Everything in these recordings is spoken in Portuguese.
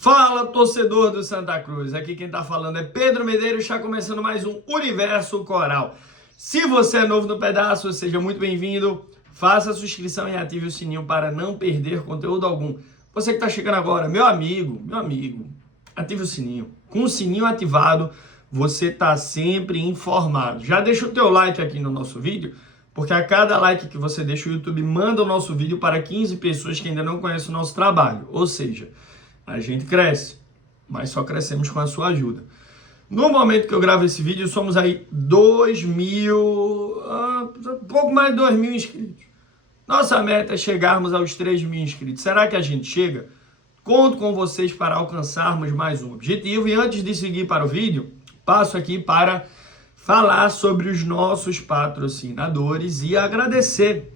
Fala, torcedor do Santa Cruz, aqui quem tá falando é Pedro Medeiros, está começando mais um Universo Coral. Se você é novo no pedaço, seja muito bem-vindo, faça a sua inscrição e ative o sininho para não perder conteúdo algum. Você que tá chegando agora, meu amigo, ative o sininho. Com o sininho ativado, você tá sempre informado. Já deixa o teu like aqui no nosso vídeo, porque a cada like que você deixa, o YouTube manda o nosso vídeo para 15 pessoas que ainda não conhecem o nosso trabalho, ou seja, a gente cresce, mas só crescemos com a sua ajuda. No momento que eu gravo esse vídeo, somos aí pouco mais de 2 mil inscritos. Nossa meta é chegarmos aos 3 mil inscritos. Será que a gente chega? Conto com vocês para alcançarmos mais um objetivo. E antes de seguir para o vídeo, passo aqui para falar sobre os nossos patrocinadores e agradecer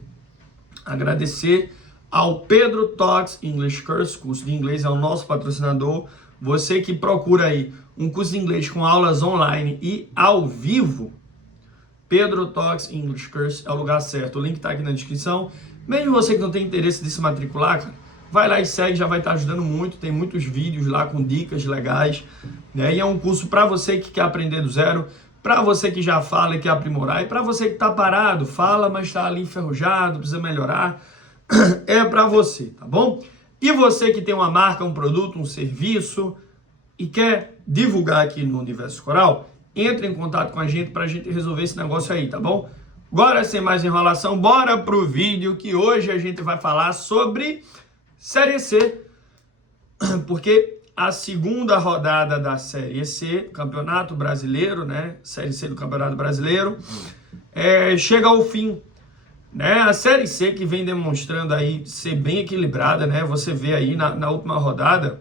ao Pedro Talks English Course, curso de inglês, é o nosso patrocinador. Você que procura aí um curso de inglês com aulas online e ao vivo, Pedro Talks English Course é o lugar certo. O link está aqui na descrição. Mesmo você que não tem interesse de se matricular, cara, vai lá e segue, já vai estar ajudando muito. Tem muitos vídeos lá com dicas legais, né? E é um curso para você que quer aprender do zero, para você que já fala e quer aprimorar, e para você que está parado, fala, mas está ali enferrujado, precisa melhorar. É para você, tá bom? E você que tem uma marca, um produto, um serviço e quer divulgar aqui no Universo Coral, entre em contato com a gente para a gente resolver esse negócio aí, tá bom? Agora, sem mais enrolação, bora pro vídeo que hoje a gente vai falar sobre Série C, porque a segunda rodada da Série C, Campeonato Brasileiro, né? Série C do Campeonato Brasileiro, chega ao fim. Né? A Série C que vem demonstrando aí ser bem equilibrada, né? Você vê aí na última rodada,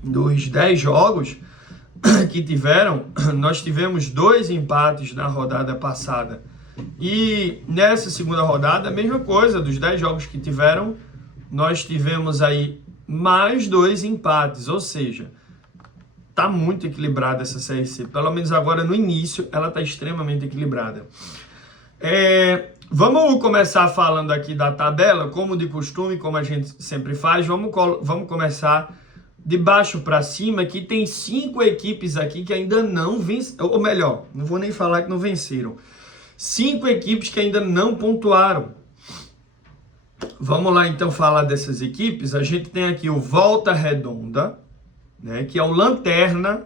dos 10 jogos que tiveram, nós tivemos 2 empates na rodada passada. E nessa segunda rodada, a mesma coisa, dos 10 jogos que tiveram, nós tivemos aí mais 2 empates, ou seja, tá muito equilibrada essa Série C. Pelo menos agora no início, ela tá extremamente equilibrada. Vamos começar falando aqui da tabela, como de costume, como a gente sempre faz. Vamos começar de baixo para cima, que tem 5 equipes aqui que ainda não venceram, ou melhor, não vou nem falar que não venceram. 5 equipes que ainda não pontuaram. Vamos lá então falar dessas equipes. A gente tem aqui o Volta Redonda, né, que é o Lanterna,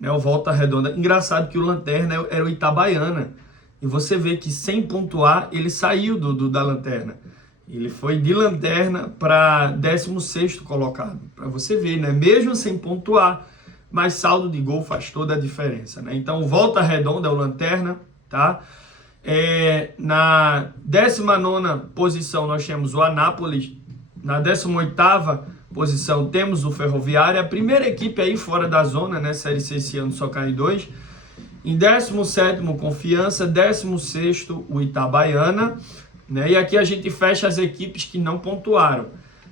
né, o Volta Redonda. Engraçado que o Lanterna era o Itabaiana. E você vê que sem pontuar, ele saiu da lanterna. Ele foi de lanterna para 16º colocado. Para você ver, né? Mesmo sem pontuar, mas saldo de gol faz toda a diferença, né? Então, Volta Redonda é o lanterna, tá? Na 19ª posição, nós temos o Anápolis. Na 18ª posição, temos o Ferroviária. A primeira equipe aí fora da zona, né? Série C esse ano só cai 2. Em 17º, Confiança. 16º, o Itabaiana. Né? E aqui a gente fecha as equipes que não pontuaram.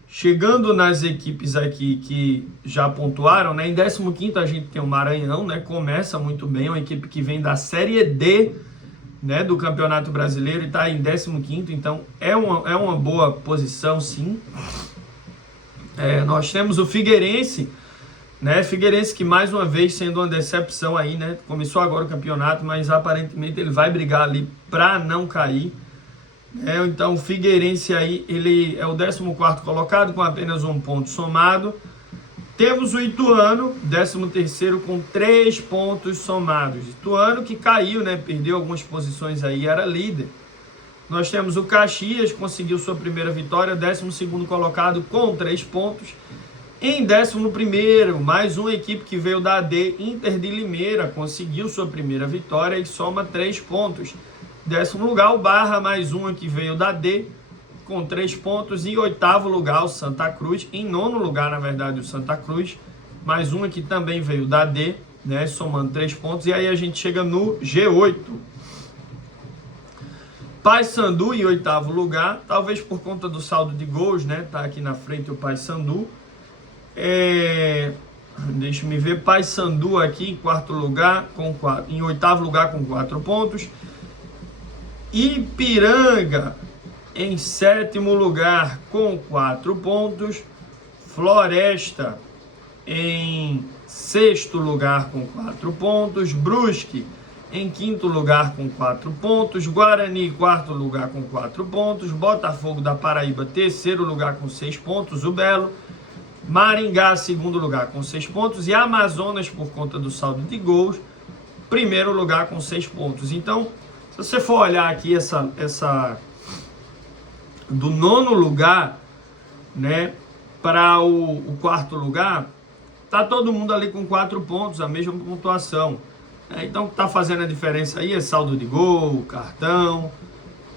Chegando nas equipes aqui que já pontuaram, né? Em 15º a gente tem o Maranhão, né? Começa muito bem, uma equipe que vem da Série D, né? Do Campeonato Brasileiro e está em 15º, então é uma boa posição, sim. Nós temos o Figueirense, né? Figueirense que mais uma vez sendo uma decepção aí, né? Começou agora o campeonato, mas aparentemente ele vai brigar ali para não cair. Então o Figueirense aí, ele é o 14º colocado com apenas 1 ponto somado. Temos o Ituano, 13º com 3 pontos somados. Ituano que caiu, né? Perdeu algumas posições aí, era líder. Nós temos o Caxias, conseguiu sua primeira vitória, 12º colocado com 3 pontos. Em 11º, mais uma equipe que veio da AD, Inter de Limeira, conseguiu sua primeira vitória e soma 3 pontos. 10º lugar, o Barra, mais uma que veio da D, com 3 pontos. E 8º lugar, o Santa Cruz. Em 9º lugar, na verdade, o Santa Cruz, mais uma que também veio da D, né, somando 3 pontos. E aí a gente chega no G8. Paysandu em 8º lugar, talvez por conta do saldo de gols, né, tá aqui na frente o Paysandu. Deixa eu ver, Paysandu aqui em 4º lugar, em 8º lugar com 4 pontos. Ipiranga em 7º lugar com 4 pontos. Floresta em sexto lugar com 4 pontos, Brusque em quinto lugar com 4 pontos, Guarani quarto lugar com 4 pontos, Botafogo da Paraíba terceiro lugar com 6 pontos, o Belo, Maringá segundo lugar com 6 pontos e Amazonas, por conta do saldo de gols, primeiro lugar com 6 pontos. Então, se você for olhar aqui essa do nono lugar, né, para o quarto lugar, tá todo mundo ali com 4 pontos, a mesma pontuação. Então, o que tá fazendo a diferença aí é saldo de gol, cartão,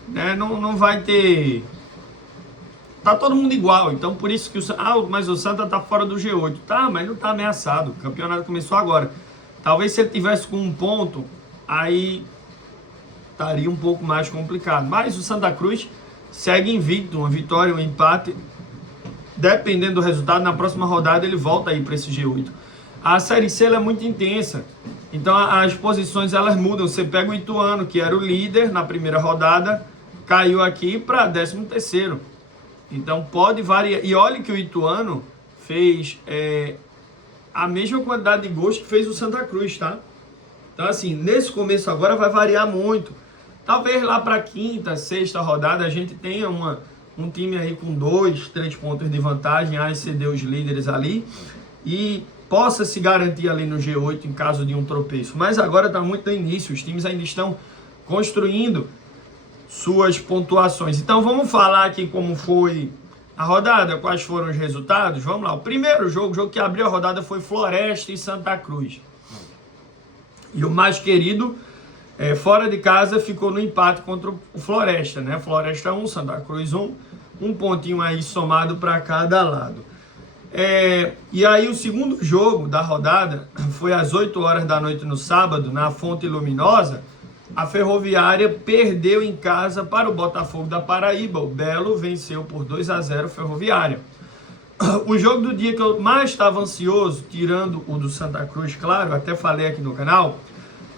né? Não vai ter... Tá todo mundo igual, então por isso que mas o Santa tá fora do G8. Tá, mas não tá ameaçado, o campeonato começou agora. Talvez se ele tivesse com 1 ponto, aí estaria um pouco mais complicado. Mas o Santa Cruz segue invicto, uma vitória, um empate. Dependendo do resultado, na próxima rodada ele volta aí para esse G8. A Série C ela é muito intensa, então as posições elas mudam. Você pega o Ituano, que era o líder na primeira rodada, caiu aqui para 13º. Então pode variar. E olha que o Ituano fez a mesma quantidade de gols que fez o Santa Cruz, tá? Então assim, nesse começo agora vai variar muito. Talvez lá para a quinta, sexta rodada a gente tenha um time aí com 2, 3 pontos de vantagem a exceder os líderes ali e possa se garantir ali no G8 em caso de um tropeço. Mas agora está muito no início, os times ainda estão construindo suas pontuações. Então vamos falar aqui como foi a rodada, quais foram os resultados. Vamos lá, o primeiro jogo, o jogo que abriu a rodada foi Floresta e Santa Cruz. E o mais querido, fora de casa, ficou no empate contra o Floresta, né? Floresta 1, Santa Cruz 1, um pontinho aí somado para cada lado. E aí o segundo jogo da rodada foi às 8 horas da noite no sábado, na Fonte Luminosa. A Ferroviária perdeu em casa para o Botafogo da Paraíba. O Belo venceu por 2-0 Ferroviária. O jogo do dia que eu mais estava ansioso, tirando o do Santa Cruz, claro, até falei aqui no canal,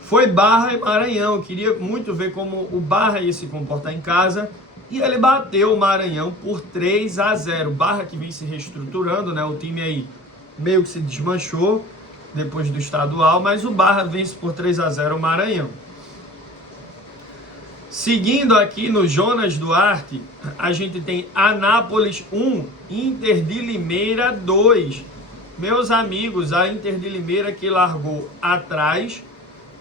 foi Barra e Maranhão. Eu queria muito ver como o Barra ia se comportar em casa. E ele bateu o Maranhão por 3-0. Barra que vem se reestruturando, né? O time aí meio que se desmanchou depois do estadual, mas o Barra vence por 3-0 o Maranhão. Seguindo aqui no Jonas Duarte, a gente tem Anápolis 1, Inter de Limeira 2. Meus amigos, a Inter de Limeira que largou atrás,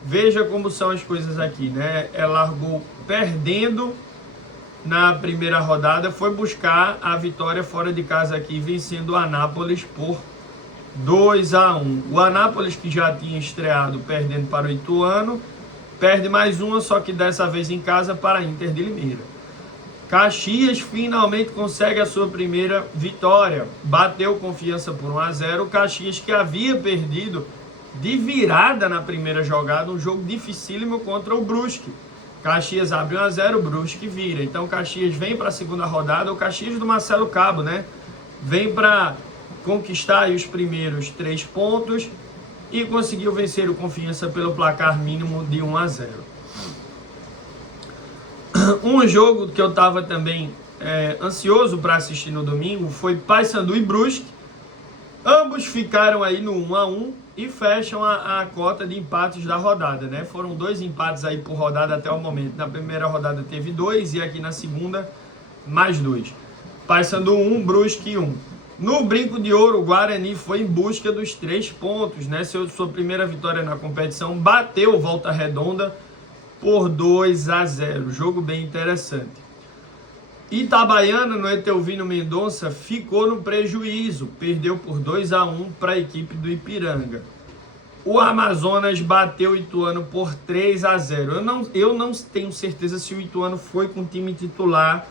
veja como são as coisas aqui, né? Ela largou perdendo na primeira rodada, foi buscar a vitória fora de casa aqui, vencendo o Anápolis por 2-1. O Anápolis, que já tinha estreado perdendo para o Ituano, perde mais uma, só que dessa vez em casa para a Inter de Limeira. Caxias finalmente consegue a sua primeira vitória. Bateu Confiança por 1-0. O Caxias que havia perdido de virada na primeira jogada, um jogo dificílimo contra o Brusque. Caxias abre 1-0, o Brusque vira. Então Caxias vem para a segunda rodada. O Caxias do Marcelo Cabo, né? Vem para conquistar aí os primeiros 3 pontos e conseguiu vencer o Confiança pelo placar mínimo de 1-0. Um jogo que eu estava também ansioso para assistir no domingo foi Paysandu e Brusque. Ambos ficaram aí no 1-1 e fecham a cota de empates da rodada, né? Foram 2 empates aí por rodada até o momento. Na primeira rodada teve 2 e aqui na segunda mais 2. Paysandu 1, Brusque 1. No Brinco de Ouro, o Guarani foi em busca dos 3 pontos, né? Sua primeira vitória na competição, bateu Volta Redonda por 2-0. Jogo bem interessante. Itabaiana, no Etelvino Mendonça, ficou no prejuízo. Perdeu por 2-1 para a equipe do Ipiranga. O Amazonas bateu o Ituano por 3-0. Eu não tenho certeza se o Ituano foi com o time titular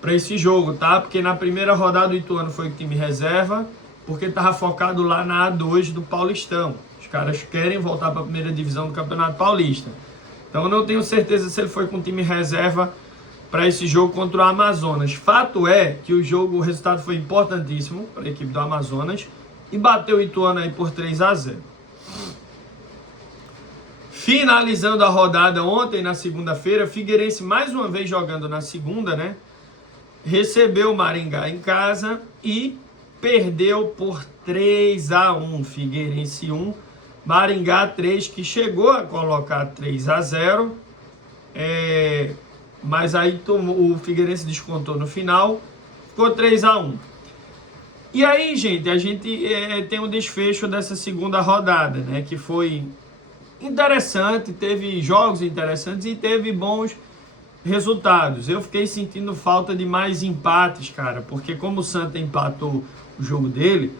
para esse jogo, tá? Porque na primeira rodada o Ituano foi com o time reserva, porque estava focado lá na A2 do Paulistão. Os caras querem voltar para a primeira divisão do Campeonato Paulista. Então eu não tenho certeza se ele foi com o time reserva para esse jogo contra o Amazonas. Fato é que o resultado foi importantíssimo para a equipe do Amazonas e bateu o Ituano aí por 3-0. Finalizando a rodada ontem, na segunda-feira, Figueirense mais uma vez jogando na segunda, né? Recebeu o Maringá em casa e perdeu por 3-1, Figueirense 1, Maringá 3, que chegou a colocar 3-0, mas aí o Figueirense descontou no final, ficou 3-1. E aí, gente, a gente tem um desfecho dessa segunda rodada, né, que foi interessante, teve jogos interessantes e teve bons resultados. Eu fiquei sentindo falta de mais empates, cara, porque como o Santa empatou o jogo dele,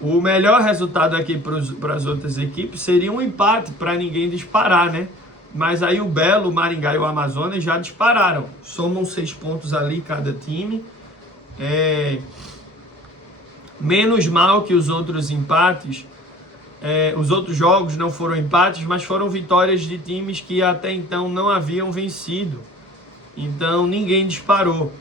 o melhor resultado aqui para as outras equipes seria um empate para ninguém disparar, né? Mas aí o Belo, o Maringá e o Amazonas já dispararam. Somam 6 pontos ali cada time. Menos mal que os outros empates, os outros jogos não foram empates, mas foram vitórias de times que até então não haviam vencido. Então ninguém disparou,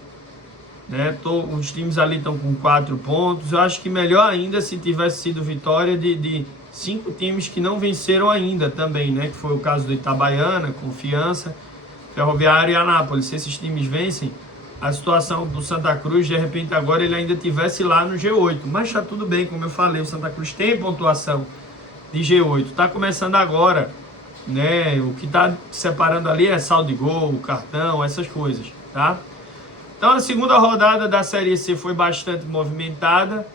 né? Os times ali estão com 4 pontos. Eu acho que melhor ainda se tivesse sido vitória de 5 times que não venceram ainda também, né? Que foi o caso do Itabaiana, Confiança, Ferroviário e Anápolis. Se esses times vencem, a situação do Santa Cruz, de repente agora ele ainda tivesse lá no G8. Mas tá tudo bem, como eu falei, o Santa Cruz tem pontuação de G8. Tá começando agora, né? O que está separando ali é saldo de gol, cartão, essas coisas, tá? Então a segunda rodada da Série C foi bastante movimentada,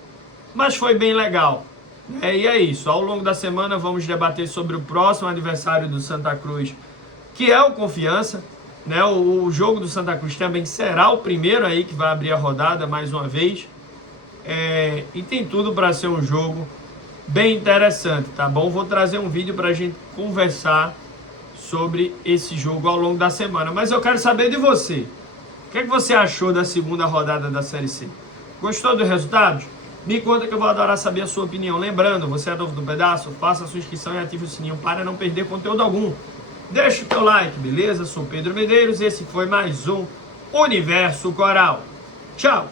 mas foi bem legal. E é isso, ao longo da semana vamos debater sobre o próximo adversário do Santa Cruz, que é o Confiança, né? O jogo do Santa Cruz também será o primeiro aí que vai abrir a rodada mais uma vez, e tem tudo para ser um jogo bem interessante, tá bom? Vou trazer um vídeo para a gente conversar sobre esse jogo ao longo da semana. Mas eu quero saber de você. O que você achou da segunda rodada da Série C? Gostou dos resultados? Me conta que eu vou adorar saber a sua opinião. Lembrando, você é novo do pedaço? Faça a sua inscrição e ative o sininho para não perder conteúdo algum. Deixa o teu like, beleza? Sou Pedro Medeiros e esse foi mais um Universo Coral. Tchau!